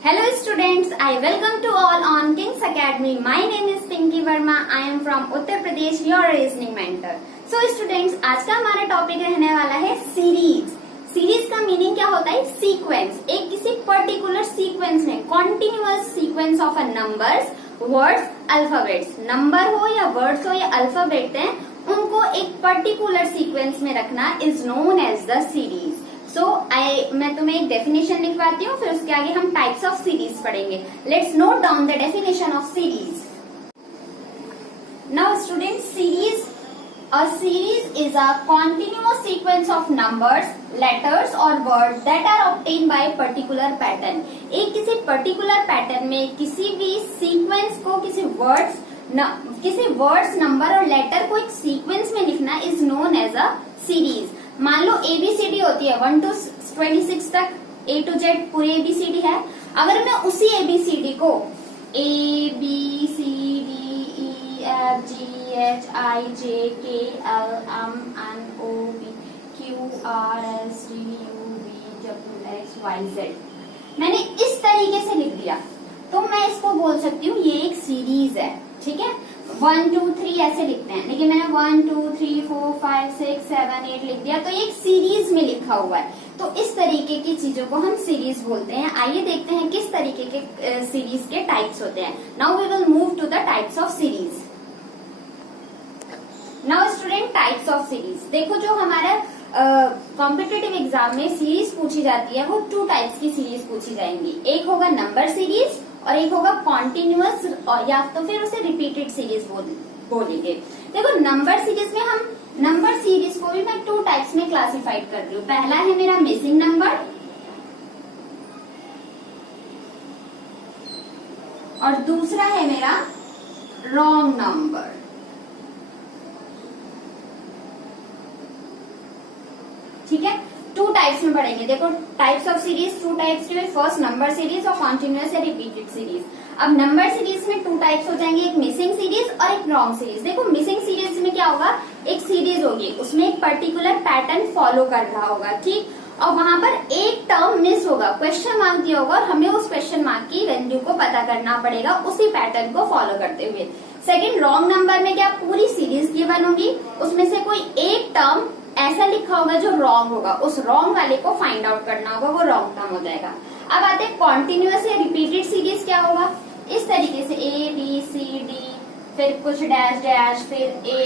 Hello students, I welcome to all on King's Academy. My name is Pinky Verma. I am from Uttar Pradesh, your reasoning mentor. So students, आज का हमारा topic रहने वाला है series. Series का meaning क्या होता है? सीक्वेंस। एक किसी पर्टिकुलर सीक्वेंस में continuous sequence of a numbers, words, alphabets. Number हो या वर्ड्स हो या अल्फाबेट है, उनको एक पर्टिकुलर सीक्वेंस में रखना is known as the series. मैं तुम्हें एक डेफिनेशन लिखवाती हूँ, फिर उसके आगे हम टाइप्स ऑफ सीरीज पढ़ेंगे। Let's note down the definition of series. Now student, series, a series is a continuous sequence of numbers, letters or words that are obtained by particular pattern। एक किसी particular pattern में किसी भी sequence को, किसी words, number और letter को एक सीक्वेंस में लिखना is known as a series. मान लो ABCD होती है 1 to 26 तक, A to Z पूरे ABCD है। अगर मैं उसी ABCD को ABCD F G H I J K L M N O P Q R S T U V W X Y Z मैंने इस तरीके से लिख दिया, तो मैं इसको बोल सकती हूँ ये एक सीरीज है। ठीक है, 1 2 3 ऐसे लिखते हैं, लेकिन मैंने 1 2 3 4 5 6 7 8 लिख दिया, तो ये एक सीरीज में लिखा हुआ है। तो इस तरीके की चीजों को हम सीरीज बोलते हैं। आइए देखते हैं किस तरीके के सीरीज के टाइप्स होते हैं। Now we will move to the types of series. Now student, types of series देखो, जो हमारा कॉम्पिटिटिव एग्जाम में सीरीज पूछी जाती है वो 2 टाइप्स की सीरीज पूछी जाएंगी। एक होगा नंबर सीरीज और एक होगा कॉन्टिन्यूअस, या तो फिर उसे रिपीटेड सीरीज बोलेंगे। देखो, नंबर सीरीज में हम नंबर सीरीज को भी मैं 2 टाइप्स में क्लासिफाइड कर रही हूँ। पहला है मेरा मिसिंग नंबर और दूसरा है मेरा रॉन्ग नंबर। ठीक है, 2 टाइप्स में पढ़ेंगे। देखो, टाइप्स ऑफ सीरीज 2 टाइप्स की, फर्स्ट नंबर सीरीज और कॉन्टिन्यूअस या रिपीटेड सीरीज। अब नंबर सीरीज में 2 टाइप्स हो जाएंगे, एक मिसिंग सीरीज और एक रॉन्ग सीरीज। देखो, मिसिंग सीरीज में क्या होगा, एक सीरीज होगी, उसमें एक पर्टिकुलर पैटर्न फॉलो कर रहा होगा। ठीक, और वहां पर एक टर्म मिस होगा, क्वेश्चन मार्क दिया होगा और हमें उस क्वेश्चन मार्क की वैल्यू को पता करना पड़ेगा उसी पैटर्न को फॉलो करते हुए। सेकेंड, रॉन्ग नंबर में क्या, पूरी सीरीज गिवन होगी, उसमें से कोई एक टर्म ऐसा लिखा होगा जो रॉन्ग होगा, उस रॉन्ग वाले को फाइंड आउट करना होगा, वो रॉन्ग टर्म हो जाएगा। अब आते हैं कॉन्टिन्यूअस या रिपीटेड सीरीज। क्या होगा, इस तरीके से ABCD, फिर कुछ डैश डैश, फिर A,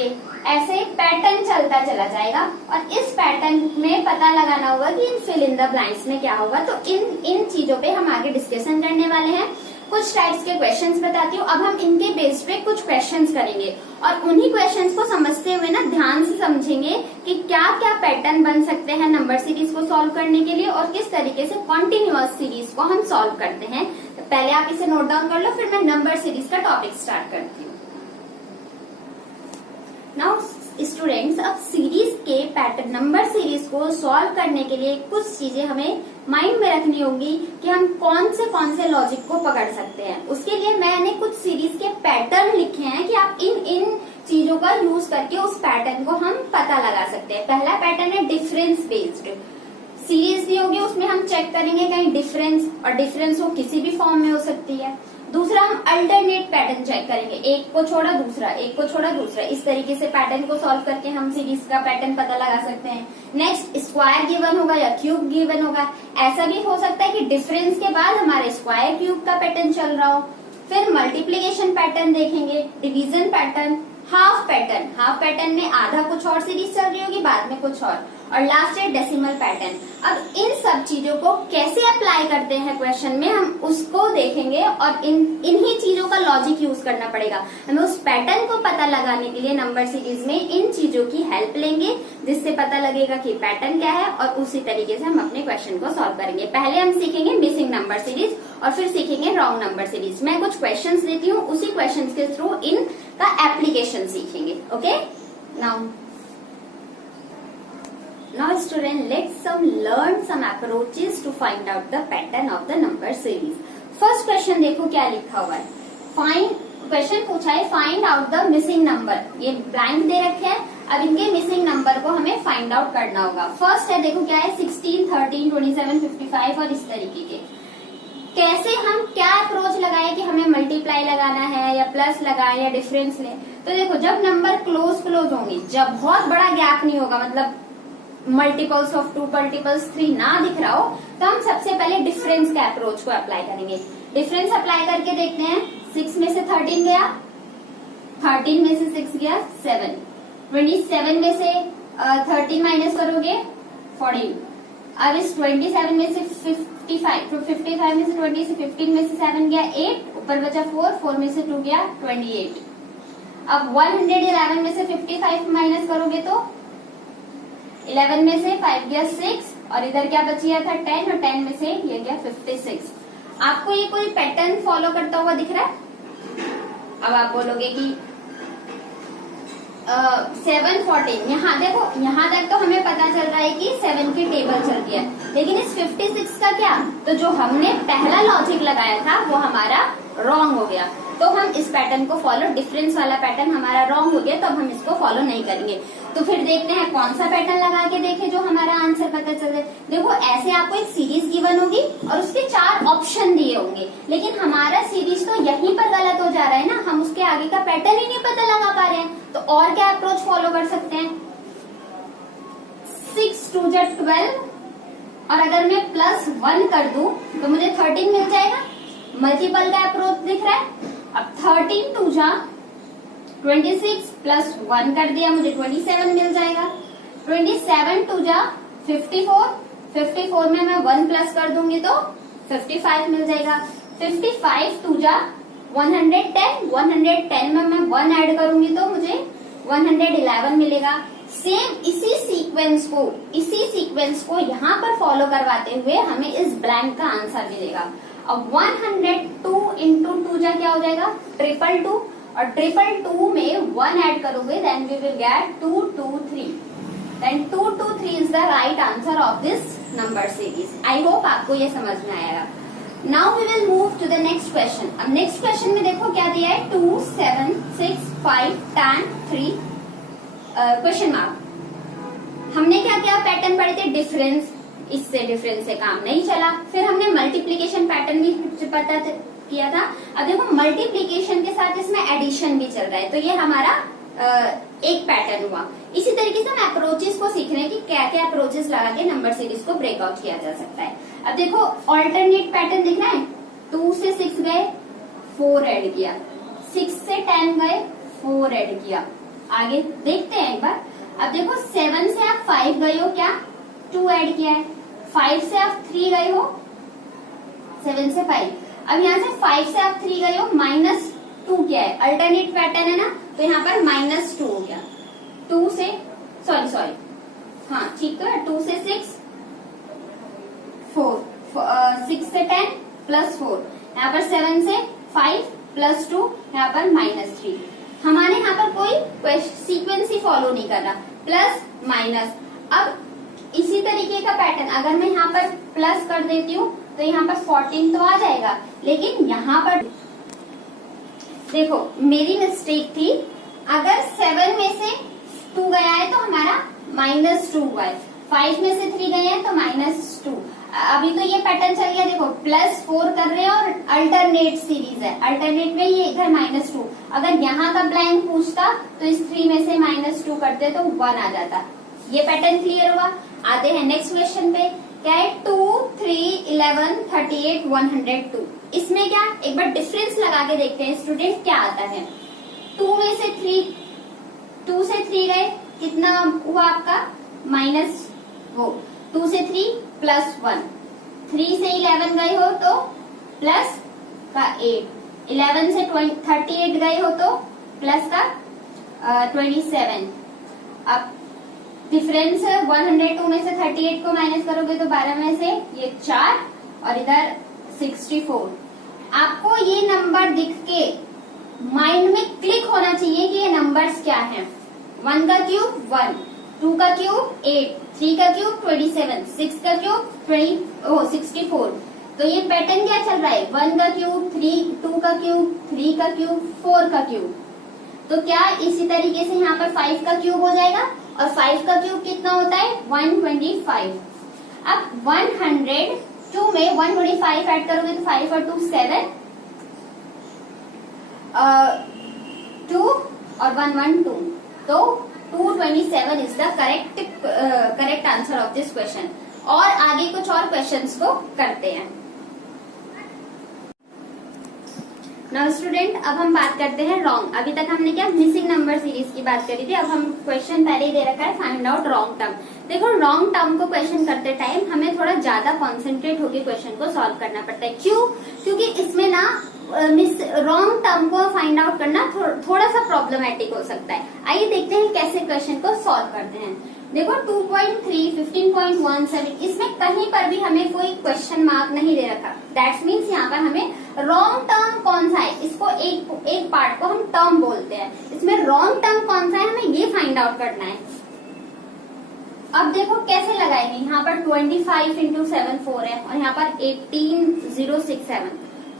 ऐसे पैटर्न चलता चला जाएगा और इस पैटर्न में पता लगाना होगा कि इन फिल इन द ब्लैंक्स में क्या होगा। तो इन चीजों पे हम आगे डिस्कशन करने वाले हैं। कुछ टाइप्स के क्वेश्चंस बताती हूँ। अब हम इनके बेस पे कुछ क्वेश्चंस करेंगे और उन्हीं क्वेश्चंस को समझते हुए ना ध्यान से समझेंगे कि क्या क्या पैटर्न बन सकते हैं नंबर सीरीज को सॉल्व करने के लिए और किस तरीके से कॉन्टिन्यूअस सीरीज को हम सॉल्व करते हैं। तो पहले आप इसे नोट डाउन कर लो, फिर मैं नंबर सीरीज का टॉपिक स्टार्ट करती हूँ। नाउ स्टूडेंट्स, अब सीरीज के पैटर्न, नंबर सीरीज को सॉल्व करने के लिए कुछ चीजें हमें माइंड में रखनी होगी कि हम कौन से लॉजिक को पकड़ सकते हैं। उसके लिए मैंने कुछ सीरीज के पैटर्न लिखे हैं कि आप इन चीजों का यूज करके उस पैटर्न को हम पता लगा सकते हैं। पहला पैटर्न है डिफरेंस बेस्ड। सीरीज दी होगी, उसमें हम चेक करेंगे कहीं डिफरेंस, और डिफरेंस वो किसी भी फॉर्म में हो सकती है। दूसरा, हम अल्टरनेट पैटर्न चेक करेंगे, एक को छोड़ा दूसरा, एक को छोड़ा दूसरा, इस तरीके से पैटर्न को सॉल्व करके हम सीरीज का पैटर्न पता लगा सकते हैं। नेक्स्ट, स्क्वायर गिवन होगा या क्यूब गिवन होगा। ऐसा भी हो सकता है कि डिफरेंस के बाद हमारे स्क्वायर क्यूब का पैटर्न चल रहा हो। फिर मल्टीप्लीकेशन पैटर्न देखेंगे, division pattern, half pattern. Half pattern में आधा कुछ और सीरीज चल रही होगी, बाद में कुछ और लास्ट है डेसिमल पैटर्न। अब इन सब चीजों को कैसे अप्लाई करते हैं क्वेश्चन में, हम उसको देखेंगे और इन्हीं चीजों का लॉजिक यूज करना पड़ेगा। हमें उस पैटर्न को पता लगाने के लिए नंबर सीरीज में इन चीजों की हेल्प लेंगे, जिससे पता लगेगा कि पैटर्न क्या है और उसी तरीके से हम अपने क्वेश्चन को सॉल्व करेंगे। पहले हम सीखेंगे मिसिंग नंबर सीरीज और फिर सीखेंगे रॉन्ग नंबर सीरीज। मैं कुछ क्वेश्चन देती हूँ, उसी क्वेश्चन के थ्रू इनका एप्लीकेशन सीखेंगे। Okay, Now student, let's learn some approaches to find out the pattern of the number series. First question देखो क्या लिखा हुआ है। क्वेश्चन पूछा है find out the missing number. ये ब्लैंक दे रखे हैं, अब इनके मिसिंग नंबर को हमें फाइंड आउट करना होगा। फर्स्ट है, देखो क्या है, 16, 13, 27, 55 और इस तरीके के। कैसे मल्टीप्लाई लगाना है या प्लस लगाए या डिफरेंस ले, तो देखो जब नंबर क्लोज होंगे, जब बहुत बड़ा गैप नहीं होगा, मतलब मल्टीपल्स ऑफ 2, मल्टीपल्स 3 ना दिख रहा हो, तो हम सबसे पहले डिफरेंस के अप्रोच को अप्लाई करेंगे। डिफरेंस अप्लाई करके देखते हैं। 6 में से 13 गया, 13 में से 6 गया 7, 27 में से 13 माइनस करोगे 14। अब इस 27 में से 55, तो 55 में से 20 से 15 में से 7 गया 8, ऊपर बचा 4, 4 में से 2 गया 28। अब 111 में से 55 माइनस करोगे तो 11 में से 5 गया 6, और इधर क्या बचिया था 10, और 10 में से ये गया 56। आपको ये कोई पैटर्न फॉलो करता हुआ दिख रहा है? अब आप बोलोगे कि 7, 14, यहाँ देखो, यहाँ तक तो हमें पता चल रहा है कि 7 की टेबल चल रही है, लेकिन इस 56 का क्या? तो जो हमने पहला लॉजिक लगाया था वो हमारा रॉन्ग हो गया, तो हम इस पैटर्न को फॉलो, डिफरेंस वाला पैटर्न हमारा रॉन्ग हो गया, तो अब हम इसको फॉलो नहीं करेंगे। तो फिर देखते हैं कौन सा पैटर्न लगा के देखे जो हमारा आंसर पता चल जाए। देखो ऐसे आपको एक सीरीज गिवन होगी और उसके 4 ऑप्शन दिए होंगे, लेकिन हमारा सीरीज तो यहीं पर गलत हो जा रहा है ना, हम उसके आगे का पैटर्न ही नहीं पता लगा पा रहे हैं। तो और क्या अप्रोच फॉलो कर सकते हैं? 6 2 जा 12, और अगर मैं +1 कर दूं तो मुझे 13 मिल जाएगा। मल्टीपल का अप्रोच दिख रहा है। अब 13 2 जा 26 +1 कर दिया, मुझे 27 मिल जाएगा। 27 2 जा 54, 54 में मैं 1 प्लस कर दूंगी तो 55 मिल जाएगा। 55 2 जा 110, 110 में मैं 1 ऐड करूंगी तो मुझे 111 मिलेगा। सेम इसी सीक्वेंस को यहाँ पर फॉलो करवाते हुए हमें इस ब्लैंक का आंसर मिलेगा। अब 102 इंटू 2 जा क्या हो जाएगा 222, और 222 में 1 ऐड करोगे then we will get 223। Then 223 is the right answer of this number series. I hope आपको ये समझ में आएगा। Now we will move to the next question. अब नेक्स्ट क्वेश्चन में देखो क्या दिया है, 2 7 6 5 tan 3 क्वेश्चन मार्क। हमने क्या क्या पैटर्न पढ़े थे? डिफरेंस, इससे डिफरेंस से काम नहीं चला। फिर हमने मल्टीप्लीकेशन पैटर्न भी पता किया था। अब देखो मल्टीप्लीकेशन के साथ इसमें एडिशन भी चल रहा है, तो ये हमारा एक पैटर्न हुआ। इसी तरीके से हम अप्रोचेस को सीख रहे हैं कि क्या क्या अप्रोचेस लगा के नंबर सीरीज को ब्रेकआउट किया जा सकता है। अब देखो ऑल्टरनेट पैटर्न दिख रहा है। 2 से 6 गए 4 ऐड किया, 6 से 10 गए 4 ऐड किया। आगे देखते हैं एक बार। अब देखो 7 से आप 5 गए हो, क्या 2 ऐड किया है। 5 से आप 3 गए हो, 7 से 5। अब यहाँ से 5 से आप 3 गए हो, -2 क्या है, अल्टरनेट पैटर्न है ना, तो यहाँ पर -2 हो गया। 2 से सॉरी हाँ ठीक तो है। 2 से 6 4, 6 से 10 +4, यहाँ पर 7 से 5 +2, यहाँ पर -3। हमारे यहाँ पर कोई सीक्वेंस ही फॉलो नहीं कर रहा, प्लस माइनस। अब इसी तरीके का पैटर्न अगर मैं यहाँ पर प्लस कर देती हूँ तो यहाँ पर 14 तो आ जाएगा, लेकिन यहाँ पर देखो मेरी मिस्टेक थी। अगर 7 में से 2 गया है तो हमारा -2 हुआ है, 5 में से 3 गए हैं तो -2। अभी तो ये पैटर्न चल गया। देखो +4 कर रहे हैं और अल्टरनेट सीरीज है, अल्टरनेट में ये इधर -2। अगर यहाँ का ब्लैंक पूछता तो इस 3 में से -2 करते तो 1 आ जाता। ये पैटर्न क्लियर हुआ। आते हैं नेक्स्ट क्वेश्चन पे। क्या है 2 3 11 38 102। इसमें क्या एक बार डिफरेंस लगा के देखते हैं स्टूडेंट क्या आता है। 2 में से 2 से 3 गए, कितना हुआ आपका -2 से 3 +1। 3 से 11 गए हो तो प्लस का 8। 11 से 38 गए हो तो प्लस का 27। अब डिफरेंस 102 में से 38 को माइनस करोगे तो 12 में से ये 4 और इधर 64। आपको ये नंबर दिख के माइंड में क्लिक होना चाहिए कि ये नंबर्स क्या हैं। 1 का क्यूब 1, 2 का क्यूब 8, 3 का क्यूब 27, 6 का क्यूब 64। तो ये पैटर्न क्या चल रहा है, 1 का क्यूब 3, 2 का क्यूब 3 का क्यूब 4 का क्यूब। तो क्या इसी तरीके से यहाँ पर 5 का क्यूब हो जाएगा, और 5 का क्यूब कितना होता है 125। अब 102 में 125 ऐड करोगे तो 5 और 2 7, 2 और 1 1 2, तो 227 is the correct answer of this question. और आगे कुछ और क्वेश्चंस को करते हैं। नाउ स्टूडेंट, अब हम बात करते हैं रॉन्ग। अभी तक हमने क्या मिसिंग नंबर सीरीज की बात करी थी, अब हम क्वेश्चन पहले ही दे रखा है फाइंड आउट रॉन्ग टर्म। देखो रॉन्ग टर्म को क्वेश्चन करते टाइम हमें थोड़ा ज्यादा कॉन्सेंट्रेट होकर क्वेश्चन को सॉल्व करना पड़ता है। क्यों? क्योंकि इसमें ना रॉन्ग टर्म को फाइंड आउट करना थोड़ा सा प्रॉब्लमेटिक हो सकता है। आइए देखते हैं कैसे क्वेश्चन को सॉल्व करते हैं। देखो 2.3, 15.17 इसमें कहीं पर भी हमें कोई क्वेश्चन मार्क नहीं दे रखा। दैट्स मीन्स यहाँ पर हमें रॉन्ग टर्म कौन सा है, इसको एक पार्ट को हम टर्म बोलते हैं। इसमें रॉन्ग टर्म कौन सा है हमें ये फाइंड आउट करना है। अब देखो कैसे लगाएंगे, यहाँ पर 25 इंटू 7 4 है और यहाँ पर 18067।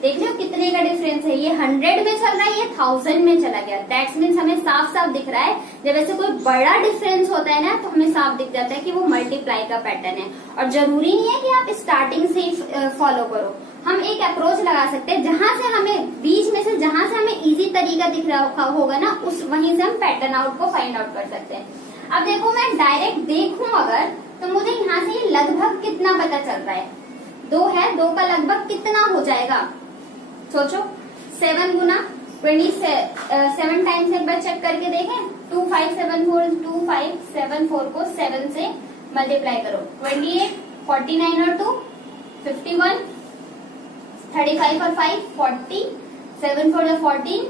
देख लो कितने का डिफरेंस है, ये 100 में चल रहा है, ये 1000 में चला गया। दैट्स मीन्स हमें साफ साफ दिख रहा है जब ऐसे कोई बड़ा डिफरेंस होता है ना तो हमें साफ दिख जाता है कि वो मल्टीप्लाई का पैटर्न है। और जरूरी नहीं है कि आप स्टार्टिंग से ही फॉलो करो, हम एक अप्रोच लगा सकते हैं जहां से हमें बीच में से जहां से हमें इजी तरीका दिख रहा होगा ना उस वहीं से हम पैटर्न आउट को फाइंड आउट कर सकते हैं। अब देखो मैं डायरेक्ट देखूं अगर तो मुझे यहाँ से लगभग कितना पता चल रहा है, 2 है, 2 का लगभग कितना हो जाएगा सोचो। 7 गुना 27 टाइम्स एक बार चेक करके देखें। 2574 को 7 से मल्टीप्लाई करो, 28, 49 और 2 51, 35 और 5 40, 7 4 14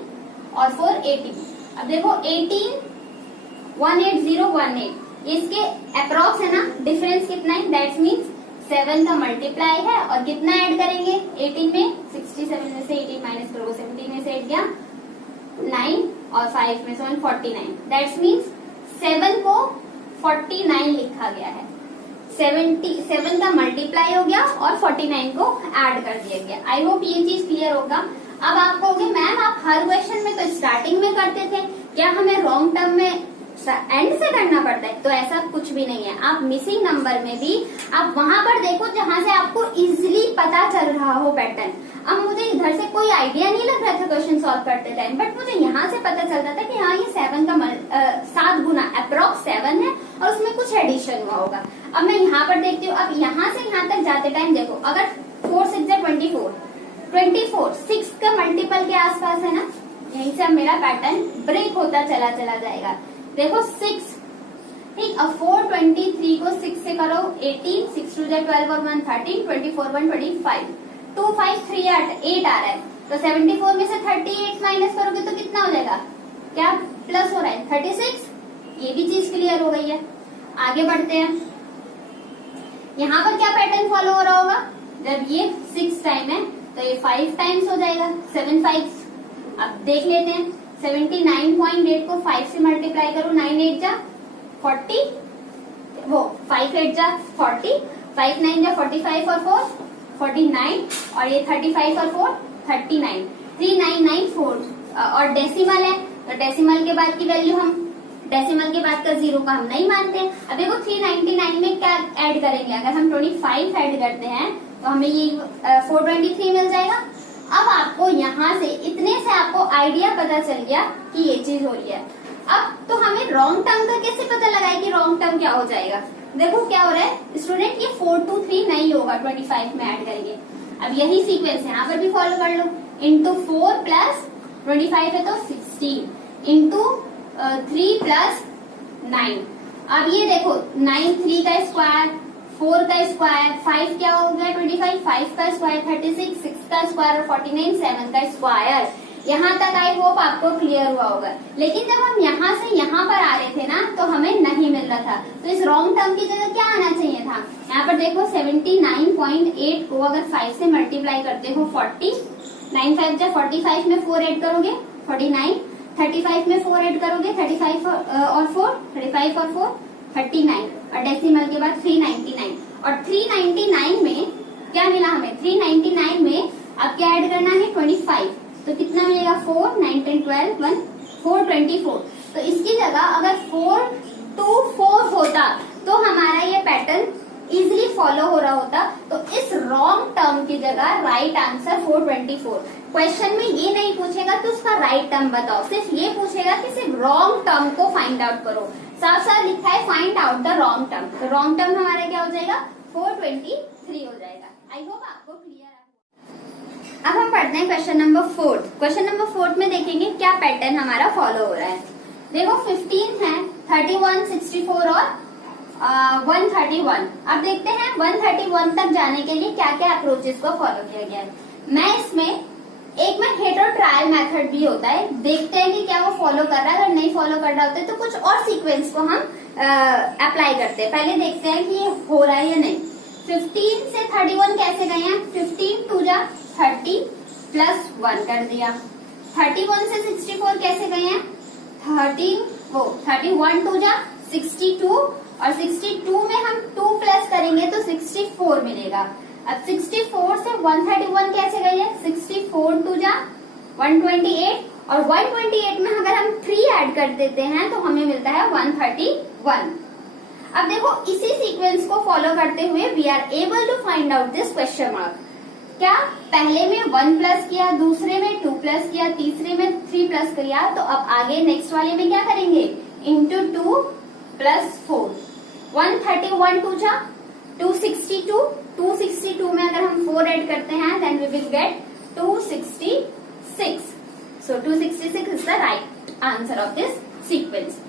और 4 18। अब देखो 18 18018 ये इसके अप्रॉक्स है ना, डिफरेंस कितना है, दैट्स मीन्स 7 का मल्टीप्लाई है और कितना ऐड करेंगे 18 में, 67 में से 18 माइनस करोगे 17 में से 8 गया 9 और 5 में से 1 49। दैट्स मीन्स 7 को 49 लिखा गया है। 7 का मल्टीप्लाई हो गया और 49 को ऐड कर दिया गया। आई होप ये चीज क्लियर होगा। अब आप कहोगे मैम आप हर क्वेश्चन में तो स्टार्टिंग में करते थे, क्या हमें रॉन्ग टर्म में एंड से करना पड़ता है? तो ऐसा कुछ भी नहीं है। आप मिसिंग नंबर में भी आप वहां पर देखो जहां से आपको इजीली पता चल रहा हो पैटर्न। अब मुझे इधर से कोई आइडिया नहीं लग रहा था क्वेश्चन सॉल्व करते टाइम, बट मुझे यहाँ से पता चलता था कि हाँ ये 7 का 7 गुना अप्रोक्स 7 है और उसमें कुछ एडिशन हुआ होगा। अब मैं यहाँ पर देखती हूँ, अब यहाँ से यहाँ तक जाते टाइम देखो अगर 4 6 24 6 का मल्टीपल के आसपास है ना, यहीं से अब मेरा पैटर्न ब्रेक होता चला जाएगा। देखो 6 ठीक, अब 423 को 6 से करो 18, 6 2 12 और 1 13, 24 1 25, 2 5 3 8 आ रहा है, तो 74 में से 38 माइनस करोगे तो कितना हो जाएगा, क्या प्लस हो रहा है 36। ये भी चीज क्लियर हो गई है। आगे बढ़ते हैं, यहाँ पर क्या पैटर्न फॉलो हो रहा होगा, जब ये 6 टाइम है तो ये 5 टाइम्स हो जाएगा 7 5। अब देख लेते हैं 79.8 को 5 से मल्टीप्लाई करो, 9 8 जा 40, वो 5 8 जा 40, 5 9 जा 45 और 4 49 और ये 35 और 4 39, 3994 और डेसिमल है तो डेसिमल के बाद की वैल्यू हम डेसिमल के बाद का 0 का हम नहीं मानते। अब देखो 399 में क्या ऐड करेंगे, अगर हम 25 ऐड करते हैं तो हमें ये 423 मिल जाएगा। अब आपको यहाँ से इतने से आपको आइडिया पता चल गया कि ये चीज हो रही है। अब तो हमें रॉन्ग टर्म का कैसे पता लगाए कि रॉन्ग टर्म क्या हो जाएगा। देखो क्या हो रहा है स्टूडेंट, ये 423 नहीं होगा, 25 में ऐड करेंगे। अब यही सीक्वेंस यहाँ पर भी फॉलो कर लो, इंटू 4 प्लस 25 है तो 16 इंटू 3 प्लस 9। अब ये देखो 9 3 का स्क्वायर, 4 का स्क्वायर, 5 क्या हो गया 25, 5 का स्क्वायर 36, 6 का स्क्वायर और 49, 7 का स्क्वायर। यहाँ तक आई होप आपको क्लियर हुआ होगा। लेकिन जब हम यहाँ से यहाँ पर आ रहे थे ना तो हमें नहीं मिल रहा था, तो इस रॉन्ग टर्म की जगह क्या आना चाहिए था। यहाँ पर देखो 79.8 को अगर 5 से मल्टीप्लाई करते हो 40, 9 5 जा 45 में 4 ऐड करोगे 49, 35 में 4 ऐड करोगे 35 और 4 35 और 4 39 और डेसिमल के बाद 399 और 399 में क्या मिला हमें, 399 में अब क्या ऐड करना है 25, तो कितना मिलेगा 4 9 10 12 1 424। तो इसकी जगह अगर 424 होता तो हमारा ये पैटर्न इजिली फॉलो हो रहा होता तो इस रॉन्ग टर्म की जगह राइट आंसर 424। क्वेश्चन में ये नहीं पूछेगा कि उसका राइट टर्म बताओ, सिर्फ ये पूछेगा कि सिर्फ रॉन्ग टर्म को फाइंड आउट करो। साफ साफ लिखा है find out the wrong term, तो रॉन्ग टर्म हमारा क्या हो जाएगा 423 हो जाएगा। आई होप आपको क्लियर है। अब हम पढ़ते हैं क्वेश्चन नंबर 4। क्वेश्चन नंबर 4 में देखेंगे क्या पैटर्न हमारा फॉलो हो रहा है। देखो 15 है, 31, 64 और 131। अब देखते हैं 131 तक जाने के लिए क्या क्या अप्रोचेस को फॉलो किया गया है। मैं इसमें एक में हिट और ट्रायल मेथड भी होता है, देखते हैं कि क्या वो फॉलो कर रहा है। अगर नहीं फॉलो कर रहा होता है तो कुछ और सीक्वेंस को हम अप्लाई करते हैं। पहले देखते हैं कि ये हो रहा है या नहीं। 15 से 31 कैसे गए हैं, 15 2 जा 30 प्लस 1 कर दिया। 31 से 64 कैसे गए हैं, 31 2 जा 62 और 62 में हम 2 प्लस करेंगे तो 64 मिलेगा। अब 64 से 131 कैसे गए हैं, 64 2 जा 128 और 128 में अगर हम 3 ऐड कर देते हैं तो हमें मिलता है 131। अब देखो इसी सीक्वेंस को फॉलो करते हुए we are able to find out this question mark. क्या पहले में 1 प्लस किया, दूसरे में 2 प्लस किया, तीसरे में 3 प्लस किया, तो अब आगे नेक्स्ट वाले में क्या करेंगे, इंटू 2 प्लस 4। 131 2 जा 262, 262 में अगर हम 4 ऐड करते हैं then we will get 266। So 266 is the right answer of this sequence.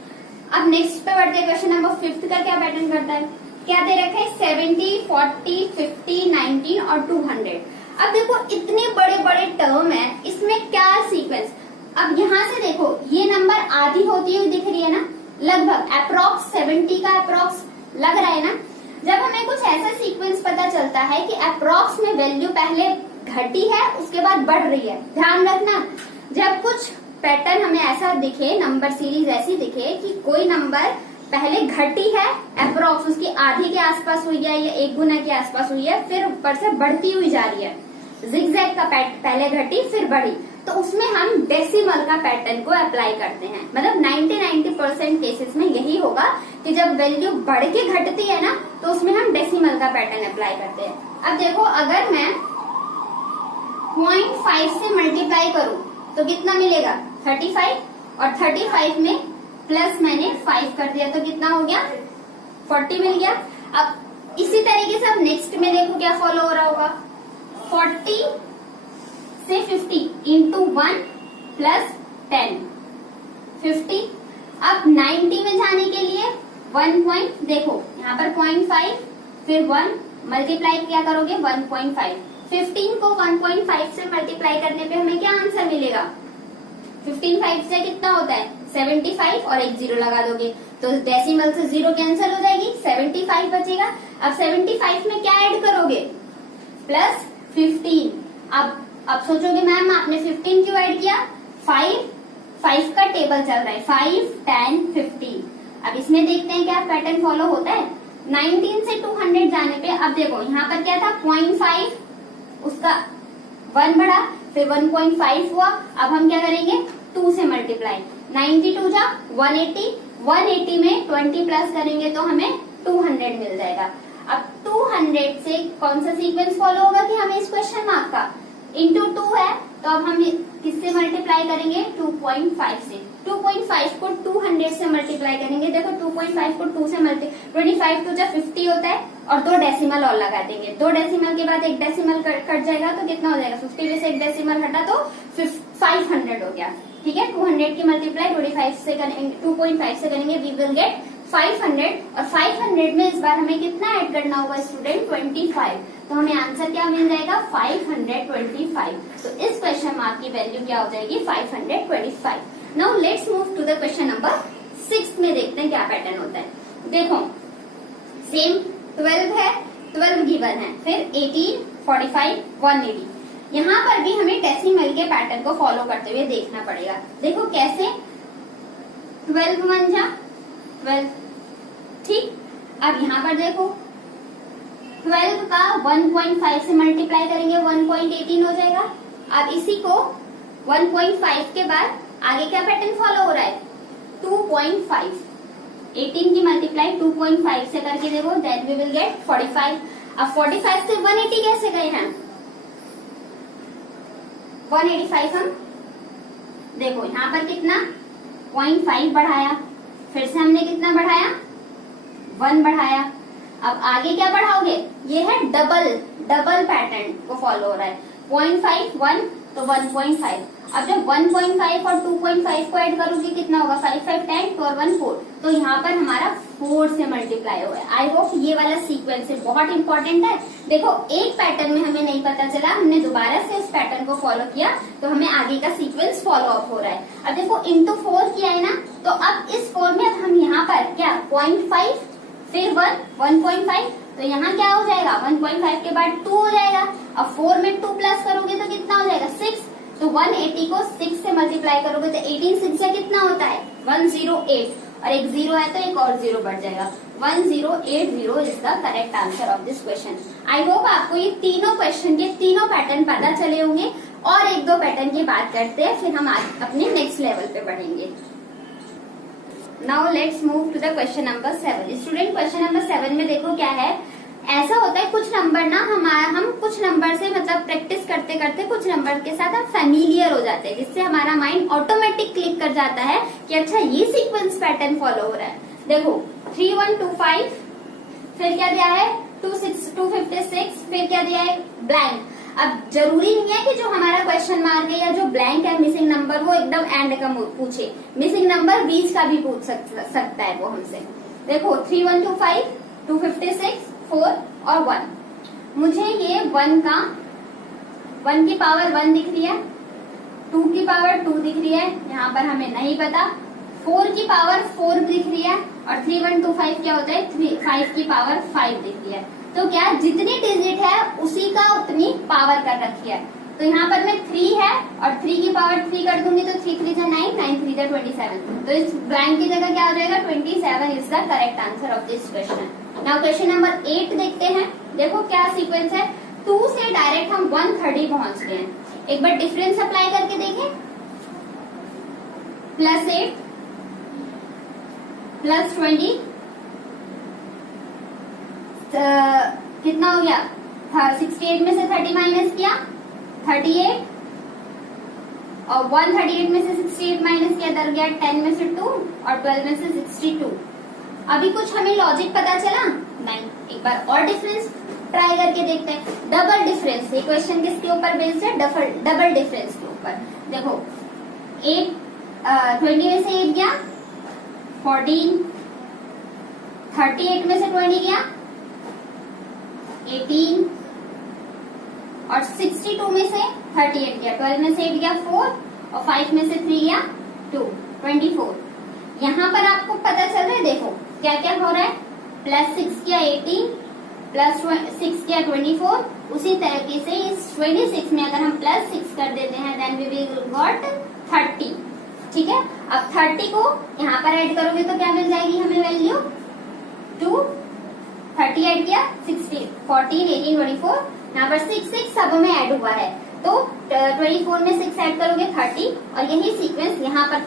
अब नेक्स्ट पे बढ़ते हैं। क्वेश्चन नंबर 5 का क्या पैटर्न करता है, क्या दे रखा है 70, 40, 50, 19 और 200। अब देखो इतने बड़े बड़े टर्म है, इसमें क्या सीक्वेंस। अब यहाँ से देखो ये नंबर आधी होती हुई दिख रही है ना, लगभग अप्रोक्स 70 का अप्रोक्स लग रहा है ना। जब हमें कुछ ऐसा सीक्वेंस पता चलता है कि अप्रोक्स में वैल्यू पहले घटी है उसके बाद बढ़ रही है, ध्यान रखना जब कुछ पैटर्न हमें ऐसा दिखे, नंबर सीरीज ऐसी दिखे कि कोई नंबर पहले घटी है अप्रोक्स उसकी आधी के आसपास हुई है या 1 गुना के आसपास हुई है, फिर ऊपर से बढ़ती हुई जा रही है, जिगजैग का पहले घटी फिर बढ़ी, तो उसमें हम डेसिमल का पैटर्न को अप्लाई करते हैं। मतलब 90% केसेस में यही होगा कि जब वैल्यू बढ़ के घटती है ना तो उसमें हम डेसिमल का पैटर्न अप्लाई करते हैं। अब देखो अगर मैं 0.5 से मल्टीप्लाई करूं तो कितना मिलेगा 35 और 35 में प्लस मैंने 5 कर दिया तो कितना हो गया 40 मिल गया। अब इसी तरीके से अब नेक्स्ट में देखो क्या फॉलो हो रहा होगा, 40 से 50 इंटू 1 प्लस 10 50। अब 90 में जाने के लिए 1 पॉइंट, देखो यहाँ पर 0.5 फिर 1 मल्टीप्लाई क्या करोगे 1.5। 15 को 1.5 से मल्टीप्लाई करने पे हमें क्या आंसर मिलेगा, 15 5 से कितना होता है 75 और एक 0 लगा दोगे तो डेसिमल से 0 कैंसिल हो जाएगी, 75 बचेगा। अब 75 में क्या ऐड करोगे प्लस 15। अब सोचोगे मैम आपने 15 क्यों ऐड किया, 5 का टेबल चल रहा है 5 10 15। अब इसमें देखते हैं क्या पैटर्न फॉलो होता है। 19 से 200 जाने पे अब देखो यहाँ पर क्या था 0.5, उसका 1 बढ़ा फिर 1.5 हुआ। अब हम क्या करेंगे 2 से मल्टीप्लाई, 92 जा 180, 180 में 20 प्लस करेंगे तो हमें 200 मिल जाएगा। अब 200 से कौन सा सीक्वेंस फॉलो होगा कि हमें इस क्वेश्चन मार्क का इंटू 2 है तो अब हम किससे मल्टीप्लाई करेंगे 2.5 से। 2.5 को 200 से मल्टीप्लाई करेंगे, देखो 2.5 को 2 से मल्टीप्लाई 25 तो जब 50 होता है और 2 डेसिमल और लगा देंगे, 2 डेसिमल के बाद एक डेसिमल कट जाएगा तो कितना हो जाएगा 50 में से एक डेसिमल हटा तो 500 हो गया। ठीक है 200 की मल्टीप्लाई 25 से करेंगे 2.5 से करेंगे वी विल गेट 500 और 500 में इस बार हमें कितना ऐड करना होगा स्टूडेंट 25, तो हमें आंसर क्या मिल जाएगा 525। तो इस क्वेश्चन मार्क की वैल्यू क्या हो जाएगी 525। Now let's move to the question number 6 में देखते हैं क्या पैटर्न होता है। देखो सेम 12 है, 12 गिवन है, फिर 18 45 180। यहाँ पर भी हमें डेसिमल के पैटर्न को फॉलो करते हुए देखना पड़ेगा। देखो कैसे 12 1 जा 12, ठीक। अब यहाँ पर देखो 12 का 1.5 से मल्टीप्लाई करेंगे 1.18 हो जाएगा। अब इसी को 1.5 के बाद आगे क्या पैटर्न फॉलो हो रहा है 2.5, 18 की मल्टीप्लाई 2.5 से करके देखो, देन वी विल गेट 45। अब 45 से 180 कैसे गए हैं? 185 हम देखो यहाँ पर कितना 0.5 बढ़ाया, फिर से हमने कितना बढ़ाया 1 बढ़ाया। अब आगे क्या बढ़ाओगे? ये है डबल पैटर्न को फॉलो हो रहा है। 0.5 1 तो 1.5। अब जब 1.5 और 2.5 को ऐड करोगे कितना होगा? 5 5 10 4 1 4। तो यहाँ पर हमारा 4 से मल्टीप्लाई हुआ है। आई होप ये वाला सीक्वेंस है, बहुत इंपॉर्टेंट है। देखो एक पैटर्न में हमें नहीं पता चला, हमने दोबारा से इस पैटर्न को फॉलो किया तो हमें आगे का सीक्वेंस फॉलो अप हो रहा है। अब देखो इंटू 4 किया है ना, तो अब इस 4 में अब हम यहाँ पर क्या 0.5 फिर 1.5, तो यहाँ क्या हो जाएगा 1.5 के बाद 2 हो जाएगा। अब 4 में 2 प्लस करोगे तो कितना हो जाएगा 6। तो 180 को 6 से मल्टीप्लाई करोगे तो 18 6 का कितना होता है 108, और एक 0 है तो एक और 0 बढ़ जाएगा। 1080 is the correct answer of this question. I hope आपको ये तीनों क्वेश्चन के तीनों पैटर्न पता चले होंगे। और एक दो पैटर्न की बात करते हैं, फिर हम अपने नेक्स्ट लेवल पे बढ़ेंगे। Now let's move to the question number 7। Student question number 7 में देखो क्या है, ऐसा होता है कुछ नंबर ना हम कुछ नंबर से मतलब प्रैक्टिस करते करते कुछ नंबर के साथ हम फेमिलियर हो जाते हैं, जिससे हमारा माइंड ऑटोमेटिक क्लिक कर जाता है कि अच्छा ये सीक्वेंस पैटर्न फॉलो हो रहा है। देखो 3125, फिर क्या दिया है 256, फिर क्या दिया है ब्लैंक। अब जरूरी नहीं है कि जो हमारा क्वेश्चन मार्क है या जो ब्लैंक है मिसिंग नंबर वो एकदम एंड का पूछे, मिसिंग नंबर बीच का भी पूछ सकता है वो हमसे। देखो 3125, 256, 4 और 1। मुझे ये 1 की पावर 1 दिख रही है, 2 की पावर 2 दिख रही है, यहाँ पर हमें नहीं पता। 4 की पावर 4 दिख रही है, और 3125 क्या होता है 5 की पावर 5 दिख रही है। तो क्या जितनी डिजिट है उसी का उतनी पावर कर रखी है। तो यहाँ पर मैं 3 है और 3 की पावर 3 कर दूंगी तो 3 3 9, 9 3 27। तो इस ब्लैंक की जगह क्या हो जाएगा 27 is the correct answer of this question. Now question number 8 देखते हैं। देखो क्या सीक्वेंस है, 2 से डायरेक्ट हम 130 पहुंच गए हैं। एक बार डिफरेंस अप्लाई करके देखें, +8 +20 कितना हो गया 68 में से 30 माइनस किया 38, और 138 में से 68 माइनस किया दर गया 10 में से 2 और 12 में से 62। अभी कुछ हमें लॉजिक पता चला नहीं, एक बार और डिफरेंस ट्राई करके देखते हैं। डबल डिफरेंस, ये क्वेश्चन किसके ऊपर बेस्ड है, डबल डिफरेंस के ऊपर। देखो 20 में से 8 गया 14, 38 में से 20 गया 18, और 62 में से 38 गया, 12 में से 8 गया 4, और 5 में से 3 गया 2, 24। यहाँ पर आपको पता चल रहा है, देखो क्या क्या हो रहा है, +6 किया 18, +6 किया 24। उसी तरीके से इस 26 में अगर हम +6 कर देते हैं देन वी विल गॉट 30। ठीक है, अब 30 को यहाँ पर ऐड करोगे तो क्या मिल जाएगी हमें वैल्यू 2, 30 ऐड किया 60, 14, 18, 24। यहाँ पर 6 सब में ऐड हुआ है तो 24 में 6 ऐड करोगे 30, और यही सीक्वेंस यहाँ पर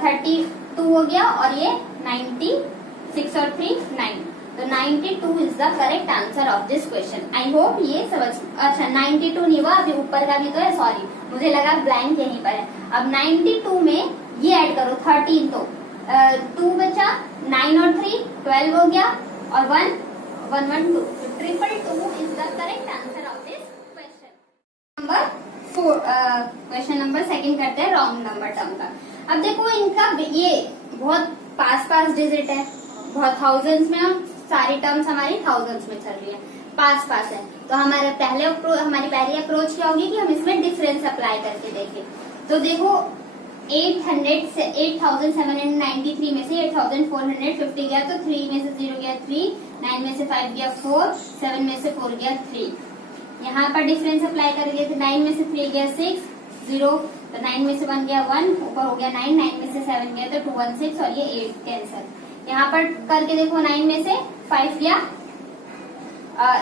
32 हो गया, और ये 96 और 3 9। तो 92 is the correct answer of this question. I hope ये समझ, अच्छा 92 नहीं हुआ, अभी ऊपर का भी तो है, सॉरी मुझे लगा ब्लैंक यहीं पर है। अब 92 में ये ऐड करो 13, तो 2 बचा, 9 और 3 12 हो गया, और 1 1 1 2। तो 222 is the correct answer of this question. Number 4, question number 2 करते हैं रॉन्ग नंबर टर्म का। अब देखो इनका ये बहुत पास डिजिट है, बहुत थाउजेंड्स में, और सारी टर्म्स हमारी थाउजेंड्स में चल रही है, पास है। तो हमारी पहली अप्रोच क्या होगी कि हम इसमें डिफरेंस अप्लाई करके देखें। तो देखो 8793 में से 8450 गया, तो 3 में से 0 गया 3, 9 में से 5 गया 4, 7 में से 4 गया 3। यहाँ पर डिफरेंस अप्लाई करेंगे तो 9 में से 3 गया 6, 0, तो 9 में से 1 गया 1, ऊपर हो गया 9, 9 में से 7 गया तो 2 1 6, और ये 8 कैंसल। यहाँ पर करके देखो 9 में से 5 गया,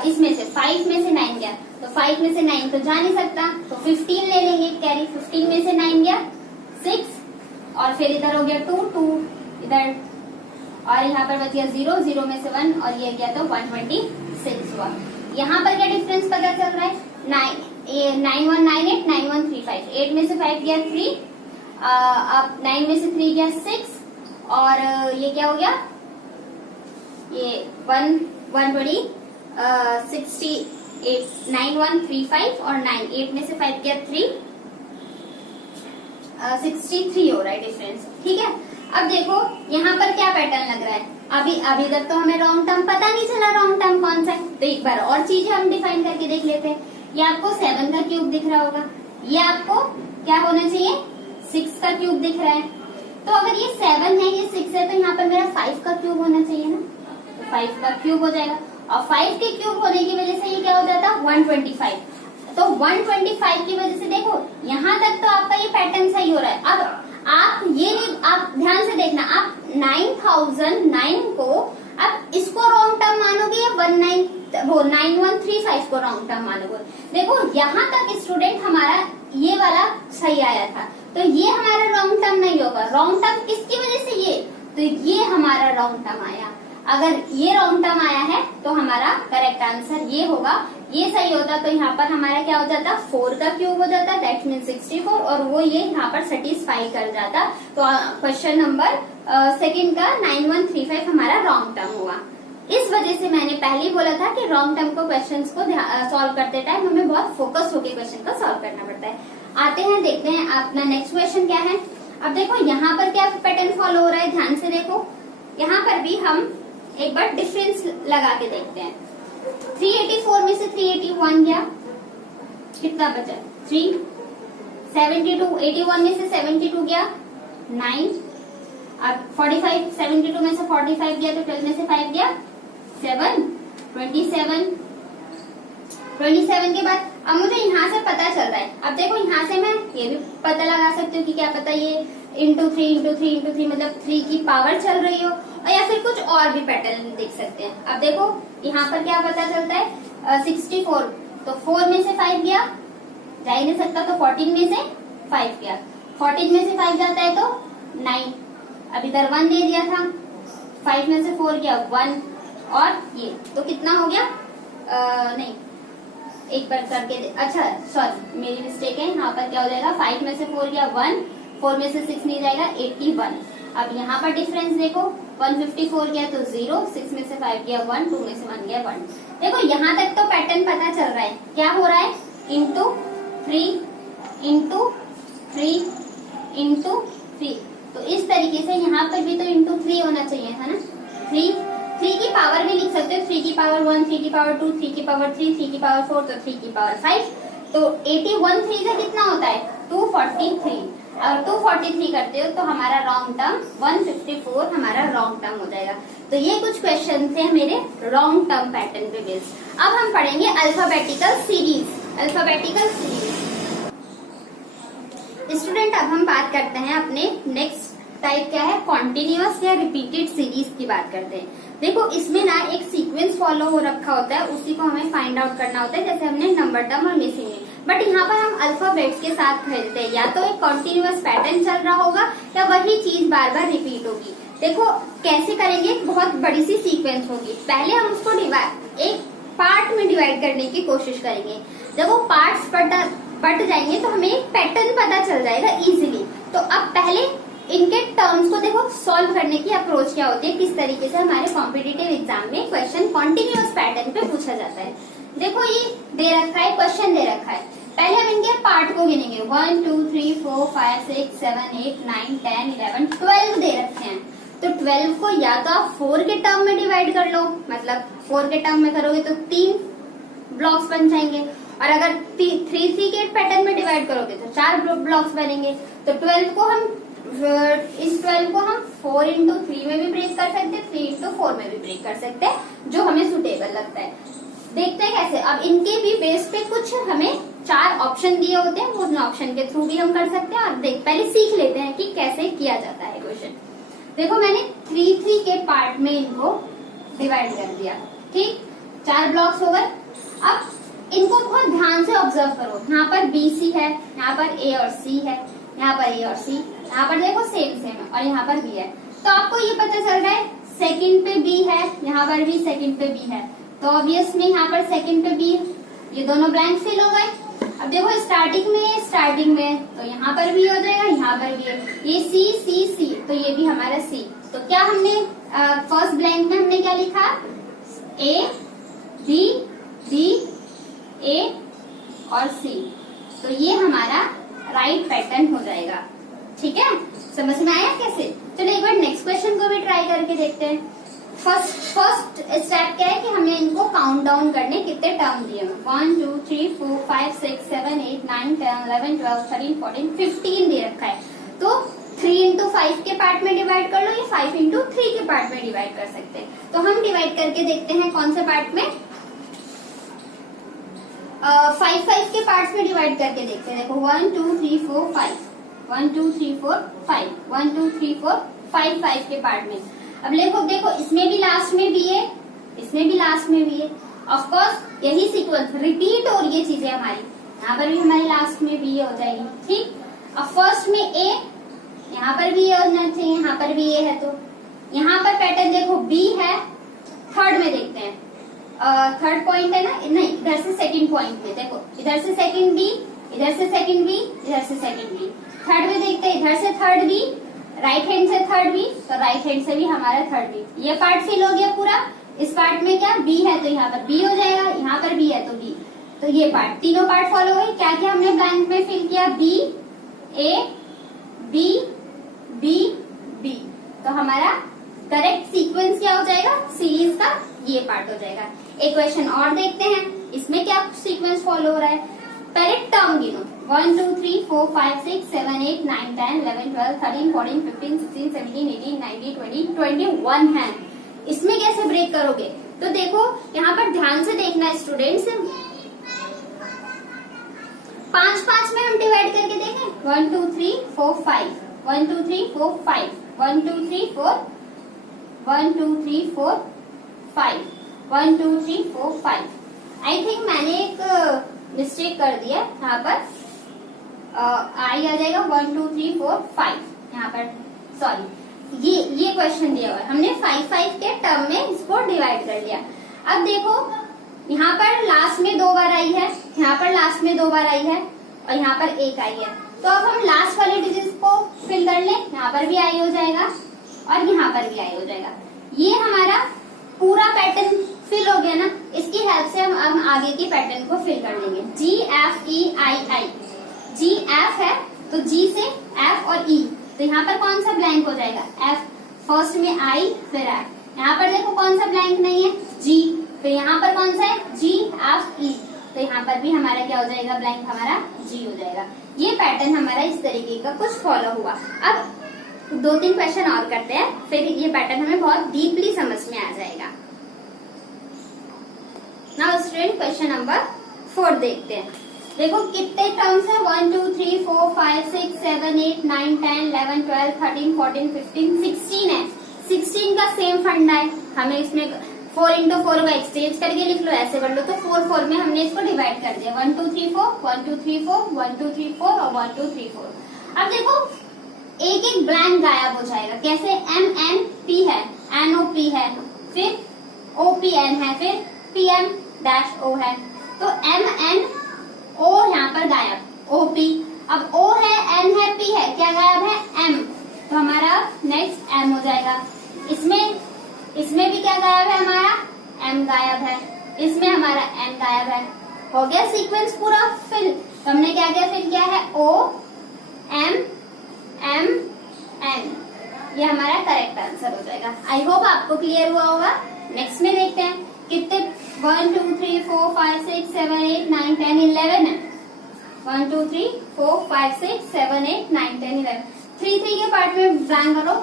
इसमें से 5 में से 9 गया, तो 5 में से 9 तो जा नहीं सकता, तो 15 ले लेंगे कैरी। 15 में से 9 गया 6, और फिर इधर हो गया 2, इधर, और यहाँ पर बच गया 0, 0 में से 1 और ये गया तो 126 हुआ। यहाँ पर क्या डिफरेंस पता चल रहा है, 9198 9135, 8 में से 5 गया 3, अब 9 में से 3 गया 6 और ये क्या हो गया, ये 120 68 9135 और 9, 8 में से 5 गया 3, 63 हो रहा है डिफरेंस। ठीक है, अब देखो यहाँ पर क्या पैटर्न लग रहा है, अभी तक तो हमें रॉन्ग टर्म पता नहीं चला, रॉन्ग टर्म कौन सा है। तो एक बार और चीजें हम डिफाइन करके देख लेते हैं। ये आपको 7 का क्यूब दिख रहा होगा, ये आपको क्या होना चाहिए, 6 का क्यूब दिख रहा है। तो अगर ये 7 है, ये 6 है, तो यहाँ पर मेरा 5 का क्यूब होना चाहिए ना, तो 5 का क्यूब हो जाएगा। और 5 के क्यूब होने की वजह से ये क्या हो जाता है 125। तो 125 की वजह से देखो यहाँ तक तो आपका ये पैटर्न सही हो रहा है। अब आप ये नहीं, आप ध्यान से देखना, आप 9009 को अब इसको रॉन्ग टर्म मानोगे या 9135 को रॉन्ग टर्म मानोगे। देखो यहाँ तक स्टूडेंट हमारा ये वाला सही आया था, तो ये हमारा रॉन्ग टर्म नहीं होगा। रॉन्ग टर्म किसकी वजह से, ये तो ये हमारा रॉन्ग टर्म आया। अगर ये रॉन्ग टर्म आया है तो हमारा करेक्ट आंसर ये होगा। ये सही होता तो यहाँ पर हमारा क्या हो जाता, 4 का क्यूब हो जाता, दैट मीन 64, और वो ये यहाँ पर सेटिस्फाई कर जाता। तो क्वेश्चन नंबर सेकंड का 9135 हमारा रॉन्ग टर्म हुआ। इस वजह से मैंने पहले ही बोला था कि रॉन्ग टर्म को क्वेश्चंस को सॉल्व करते टाइम हमें बहुत फोकस होकर क्वेश्चन को सॉल्व करना पड़ता है। आते हैं, देखते हैं अपना नेक्स्ट क्वेश्चन क्या है। अब देखो यहाँ पर क्या पैटर्न फॉलो हो रहा है, ध्यान से देखो। यहाँ पर भी हम एक बार डिफरेंस लगा के देखते हैं। 384 में से 381 गया, कितना बचा 3, 72 81 में से 72 गया 9, अब 45 72 में से 45 गया तो 12 में से 5 गया 7, 27 के बाद अब मुझे यहाँ से पता चल रहा है। अब देखो यहाँ से मैं ये भी पता लगा सकती हूँ कि क्या पता ये इंटू 3 मतलब 3 की पावर चल रही हो, और या फिर कुछ और भी पैटर्न देख सकते हैं। अब देखो यहाँ पर क्या पता चलता है 64, तो 4 में से 5 गया, जा ही नहीं सकता, तो 14 में से 5 गया, 14 में से 5 जाता है तो 9, अब इधर 1 दे दिया था, 5 में से 4 गया 1, और ये तो कितना हो गया नहीं एक बार करके अच्छा सॉरी मेरी मिस्टेक है, यहाँ पर क्या हो जाएगा 5 में से 4 गया 1, 4 में से 6 नहीं जाएगा 81। अब यहाँ पर डिफरेंस देखो 154 गया तो 0, 6 में से 5 गया 1, 2 में से 1 गया 1। देखो यहाँ तक तो पैटर्न पता चल रहा है, क्या हो रहा है इंटू 3 इंटू 3 इंटू 3, तो इस तरीके से यहाँ पर भी तो इंटू 3 होना चाहिए था ना। 3 की पावर भी लिख सकते हो, 3 की पावर 1, 3 की पावर 2, 3 की पावर 3, 3 की पावर 4, तो 3 की पावर 5, तो 81 3 से कितना होता है 243, और 243 करते हो तो हमारा रॉन्ग टर्म 154 हमारा रॉन्ग टर्म हो जाएगा। तो ये कुछ क्वेश्चन थे मेरे रॉन्ग टर्म पैटर्न पे बेस्ड। अब हम पढ़ेंगे अल्फाबेटिकल सीरीज। स्टूडेंट अब हम बात करते हैं अपने नेक्स्ट टाइप क्या है, कॉन्टिन्यूअस या रिपीटेड सीरीज की बात करते हैं। देखो इसमें ना एक सीक्वेंस फॉलो हो रखा होता है, उसी को हमें फाइंड आउट करना होता है, जैसे हमने नंबर टर्म और मिसिंग में। बट यहाँ पर हम अल्फाबेट्स के साथ खेलते हैं, या तो एक कॉन्टिन्यूअस पैटर्न चल रहा होगा या वही चीज बार बार रिपीट होगी। देखो कैसे करेंगे, बहुत बड़ी सी सीक्वेंस होगी, पहले हम उसको एक पार्ट में डिवाइड करने की कोशिश करेंगे। जब वो पार्ट्स बट जाएंगे तो हमें एक पैटर्न पता चल जाएगा इजीली। तो अब पहले इनके टर्म्स को देखो सॉल्व करने की अप्रोच क्या होती है, किस तरीके से हमारे कॉम्पिटिटिव एग्जाम में क्वेश्चन कॉन्टिन्यूअस पैटर्न पे पूछा जाता है। देखो ये दे रखा है, क्वेश्चन दे रखा है, पहले हम इनके पार्ट को गिनेंगे 1 2 3 4 5 6 7 8 9 10 11 12 दे रखे हैं। तो 12 को या तो आप 4 के टर्म में डिवाइड कर लो, मतलब 4 के टर्म में करोगे तो 3 ब्लॉक्स बन जाएंगे, और अगर 3 के पैटर्न में डिवाइड करोगे तो 4 ब्लॉक्स बनेंगे। तो 12 को हम 4 इंटू 3 में भी ब्रेक कर सकते हैं, 3 इंटू 4 में भी ब्रेक कर सकते हैं, जो हमें सुटेबल लगता है। देखते हैं कैसे। अब इनके भी बेस पे कुछ हमें 4 ऑप्शन दिए होते हैं, उन ऑप्शन के थ्रू भी हम कर सकते हैं, और पहले सीख लेते हैं कि कैसे किया जाता है क्वेश्चन। देखो मैंने 3 के पार्ट में इनको डिवाइड कर दिया, ठीक, 4 ब्लॉक्स हो गए। अब इनको बहुत ध्यान से ऑब्जर्व करो, यहाँ पर BC है, यहाँ पर A और C है, यहाँ पर A और C, यहाँ पर देखो सेम है, और यहाँ पर B है। तो आपको ये पता चल रहा है सेकंड पे बी है, यहाँ पर भी सेकंड पे बी है, तो ऑब्वियस में यहाँ पर सेकंड पे बी, ये दोनों ब्लैंक फिल हो गए। अब देखो स्टार्टिंग में तो यहाँ पर भी हो जाएगा, यहाँ पर भी है, ये सी सी सी, तो ये भी हमारा सी। तो क्या हमने फर्स्ट ब्लैंक में हमने क्या लिखा, ए बी बी ए और सी, तो ये हमारा राइट पैटर्न हो जाएगा। ठीक है, समझ में आया कैसे? चलो एक बार नेक्स्ट क्वेश्चन को भी ट्राई करके देखते हैं। फर्स्ट स्टेप क्या है कि हमें इनको काउंट डाउन करने कितने टर्म दिए हैं, 1 2 3 4 5 6 7 8 9 10 11 12 13 14 15 दे रखा है। तो 3 into 5 के पार्ट में डिवाइड कर लो, ये 5 into 3 के पार्ट में डिवाइड कर सकते हैं। तो हम डिवाइड करके देखते हैं कौन से पार्ट में, 5 के पार्ट्स में डिवाइड करके देखते हैं। देखो 1 2 3 4 5, 1 2 3 4 5, 1 2 3 4 5 के पार्ट में। अब देखो इसमें भी लास्ट में भी है, इसमें भी लास्ट में भी है। ऑफ कोर्स यही सीक्वेंस रिपीट हो रही है चीजें हमारी, यहाँ पर भी हमारी लास्ट में भी हो जाएगी। ठीक, अब फर्स्ट में ए, यहाँ पर भी ए होना चाहिए, यहाँ पर भी ए है, तो यहाँ पर पैटर्न देखो बी है। थर्ड में देखते हैं, थर्ड पॉइंट है ना, नहीं इधर से सेकंड पॉइंट में देखो, इधर से सेकंड बी, इधर से सेकंड बी, इधर से सेकंड बी। थर्ड में देखते हैं, इधर से थर्ड बी, राइट हैंड से थर्ड बी, तो राइट हैंड से भी हमारा थर्ड बी। ये पार्ट फिल हो गया पूरा। इस पार्ट में क्या बी है, तो यहाँ पर बी हो जाएगा, यहाँ पर बी है तो बी। तो ये पार्ट, तीनों पार्ट फॉलो हुए। क्या क्या हमने ब्लैंक में फिल किया, B A B B B, तो हमारा करेक्ट सीक्वेंस क्या हो जाएगा, सीरीज का ये पार्ट हो जाएगा। एक क्वेश्चन और देखते हैं, इसमें क्या सीक्वेंस फॉलो हो रहा है। पहले टर्म गिनो, 1 2 3 4 5 6 7 8 9 10 11 12 13 14 15 16 17 18 19 20 21 है। इसमें कैसे ब्रेक करोगे, तो देखो यहाँ पर ध्यान से देखना है स्टूडेंट्स, 5 में हम डिवाइड करके देखें, 1 2 3 4 5, 1 2 3 4 5, 1 2 3 4, 1 2 3 4 5, 1 2 3 4 5। आई थिंक मैंने एक मिस्टेक कर दिया, यहाँ पर आई आ जाएगा 1 2 3 4 5, यहाँ पर सॉरी, ये क्वेश्चन दिया हुआ है, हमने 5 के टर्म में इसको डिवाइड कर लिया। अब देखो यहाँ पर लास्ट में 2 बार आई है, यहाँ पर लास्ट में 2 बार आई है, और यहाँ पर 1 आई है। तो अब हम लास्ट वाले डिजिट को फिल कर लें, यहाँ पर भी आई हो जाएगा और यहाँ पर भी आई हो जाएगा। ये हमारा पूरा पैटर्न फिल हो गया ना। इसकी हेल्प से हम आगे के पैटर्न को फिल कर लेंगे। G F E I I, G F है तो G से F और E, तो यहाँ पर कौन सा ब्लैंक हो जाएगा, F, फर्स्ट में I फिर F। यहाँ पर देखो कौन सा ब्लैंक नहीं है, G, फिर यहाँ पर कौन सा है, G F E, तो यहाँ पर भी हमारा क्या हो जाएगा, ब्लैंक हमारा G हो जाएगा। ये पैटर्न हमारा इस तरीके का कुछ फॉलो हुआ। अब 2-3 क्वेश्चन और करते हैं, फिर ये पैटर्न हमें बहुत डीपली समझ में आ जाएगा। नाउ स्टूडेंट क्वेश्चन नंबर 4 देखते हैं। देखो कितने टर्म्स है, 1 2 3 4 5 6 7 8 9 10 11 12 13 14 15 16 है। 16 का सेम फंडा है, हमें इसमें 4 into 4 का एक्सचेंज करके लिख लो, ऐसे कर लो, तो 4 में हमने इसको डिवाइड कर दिया, 1 2 3 4 1 2 3 4 1 2 3 4 और 1 2 3 4। अब देखो एक एक ब्लैंक गायब हो जाएगा, कैसे, MNP है, NOP है, फिर OPN है, फिर PM-O है, तो MNO यहाँ पर गायब, OP, अब O है, N है, P है, क्या गायब है, M, तो हमारा नेक्स्ट M हो जाएगा। इसमें भी क्या गायब है, हमारा M गायब है, इसमें हमारा N गायब है। हो गया सीक्वेंस पूरा फिल। तो हमने क्या क्या फिल किया है, O M M N, ये हमारा करेक्ट आंसर हो जाएगा। आई होप आपको क्लियर हुआ होगा। नेक्स्ट में देखते हैं कितने, 1 2 3 4 5 6 7 8 9 10 11 है, 1 2 3 4 5 6 7 8 9 10 11। 3 के पार्ट में ब्लैंक करो,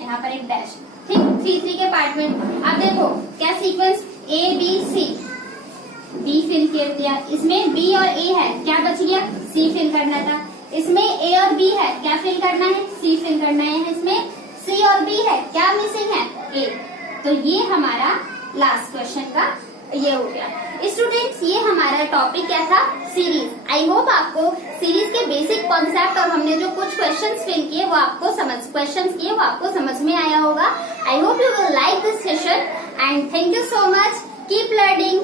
यहाँ पर एक डैश, ठीक, 3 के पार्ट में। अब देखो क्या sequence, A B C, B fill कर दिया, इसमें B और A है, क्या बच गया, C फिल करना था। इसमें A और B है, क्या फिल करना है, C फिल करना है। इसमें C और B है, क्या मिसिंग है, A। तो ये हमारा लास्ट क्वेश्चन का ये हो गया स्टूडेंट्स, ये हमारा टॉपिक क्या था, सीरीज। आई होप आपको सीरीज के बेसिक कॉन्सेप्ट और हमने जो कुछ क्वेश्चंस फिल किए वो आपको समझ में आया होगा। I hope you will like this session and thank you so much. Keep learning.